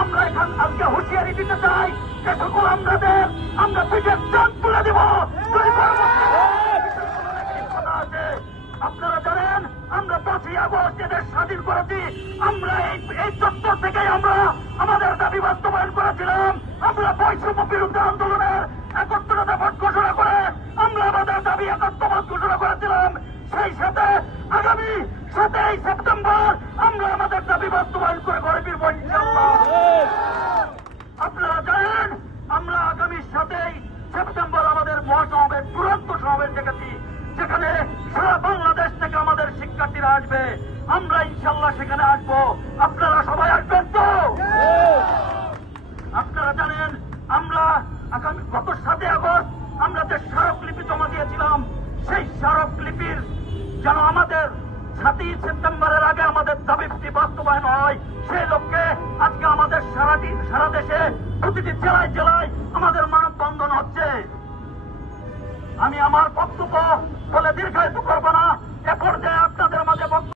আমরা এখান আজকে হুঁশিয়ারি দিতে চাই যে সকল আমরা পিঠের চাঁদ তুলে দিব। আপনারা জানেন আমরা 5ই আগস্ট এদের স্বাধীন করেছি। আমরা এই চত্বর থেকেই আমরা আমাদের দাবি বাস্তবায়ন করেছিলাম। আমরা বৈষম্য বিরুদ্ধে আন্দোলনের 71 দফা ঘোষণা করে আমরা আমাদের দাবি একাত্মবাদ ঘোষণা করেছিলাম। সেই সাথে আগামী 7ই সেপ্টেম্বর আমরা আমাদের দাবি বাস্তবায়ন করে ঘরে ফিরব ইনশাআল্লাহ। আপনারা জানেন আমরা আগামী 7ই সেপ্টেম্বর আমাদের মহাসমাবেশ চূড়ান্ত সমাবেশ দেখেছি, যেখানে সারা বাংলাদেশ থেকে আমাদের শিক্ষার্থীরা আসবে। আমরা ইনশাআল্লাহ সেখানে আসবো। আপনারা সবাই আসবেন তো? আপনারা জানেন আমরা আগামী গত 7ই আগস্ট আমরা যে স্মারকলিপি জমা দিয়েছিলাম, সেই স্মারকলিপির যেন আমাদের 7ই সেপ্টেম্বরের আগে আমাদের দাবিটি বাস্তবায়ন হয়, সেই লক্ষ্যে আজকে আমাদের সারা দেশে প্রতিটি জেলায় জেলায় আমাদের মানববন্ধন হচ্ছে। আমি আমার বক্তব্য বলে দীর্ঘায়িত করব না।